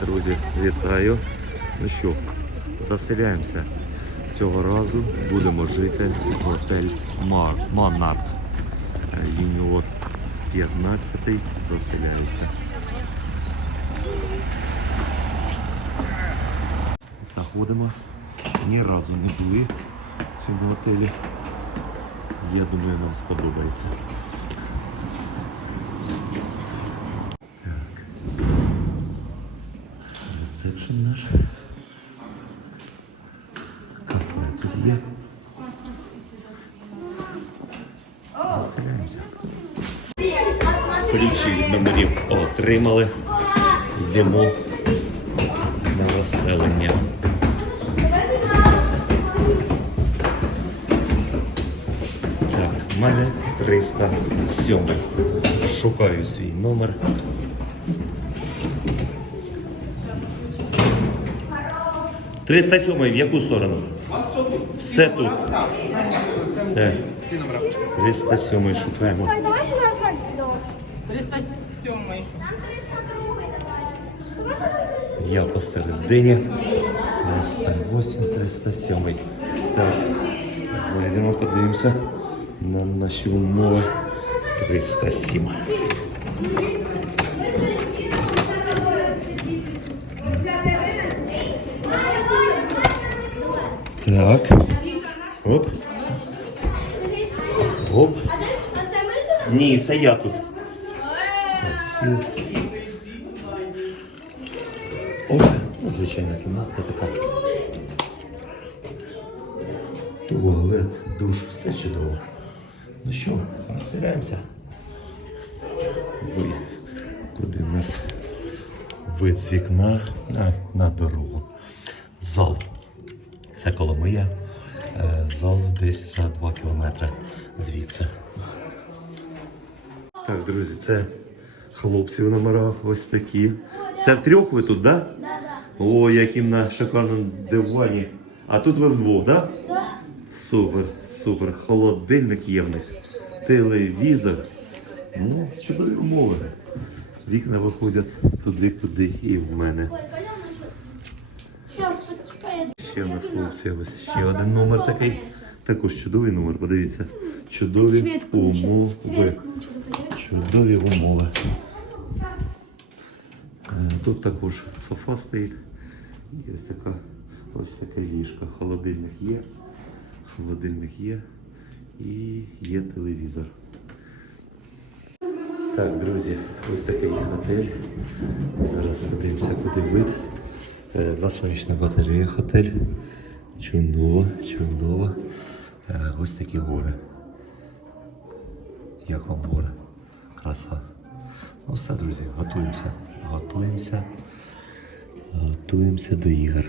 Друзі, вітаю. Ну що, заселяємося. Цього разу будемо жити в готель Монарх. Е, Лініот 15 заселяється. Заходимо. Ні разу не були в цьому готелі. Я думаю, нам сподобається. Рецепшн наш. Кафе тут є. Від номерів отримали. Йдемо на розселення. Так, в мене 307. Шукаю свій номер. Триста сьомий в яку сторону? Все тут. Все. Всі номера. 307 шукаємо. Так, давай сюди Сань. Давай. 307. Я посередині. 308, 307. Так. Зайдемо, подивимося на наші умови. 307. Так. Оп. Оп. Ні, це я тут. Так, ну, звичайна кімнатка така. Туалет, душ, все чудово. Ну що, розселяємося. Ви, куди в нас вид з вікна на, на дорогу. Зал. Це Коломия. Е, Зал десь за 2 кілометри звідси. Так, друзі, це хлопці в номерах ось такі. Це втрьох ви тут, так? Да? О, яким на шикарному дивані. А тут ви вдвох, так? Да? Супер, супер. Холодильник є в них. Телевізор. Ну, чудові умови. Вікна виходять туди, куди і в мене. Ще в нас хлопці, ось ще один номер такий. Також чудовий номер, подивіться. Чудові умови. Чудові умови. Е, Тут також софа стоїть. І ось така ось таке ліжко. Холодильник є. Холодильник є. І є телевізор. Так, друзі, ось такий готель. Зараз подивимося, куди вид. Е, сонячна батарея готель. Чудово, чудово. Е, Ось такі гори. Як вам гори? Краса. Ну все, друзі, готуємося. Готуємося. Готуємося до ігор.